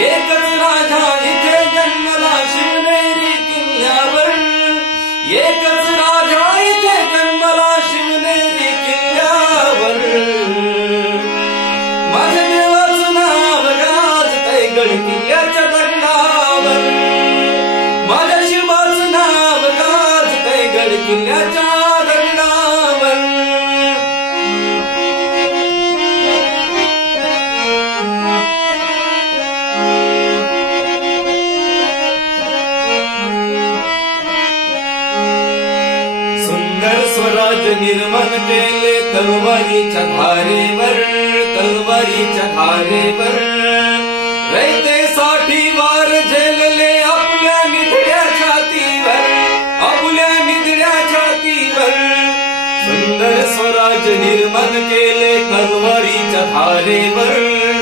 एकच राजा इथे जन्मला शिवनेरी किल्ल्यावर, एकच राजा इथे जन्मला शिवनेरी किल्ल्यावर. माझ्या देवाचं नाव गाजतंय गड किल्ल्याच्या दगडावर, माझ्या शिवाचं नाव गाजतंय गड किल्ल्याच्या दगडावर. सुंदर स्वराज निर्माण केले तलवारीच्या धारेवर, तलवारीच्या धारेवर. रयतेसाठी वार झेलले आपल्या निधड्या छातीवर, आपल्या निधड्या छातीवर. सुंदर स्वराज निर्माण केले तलवारीच्या धारेवर.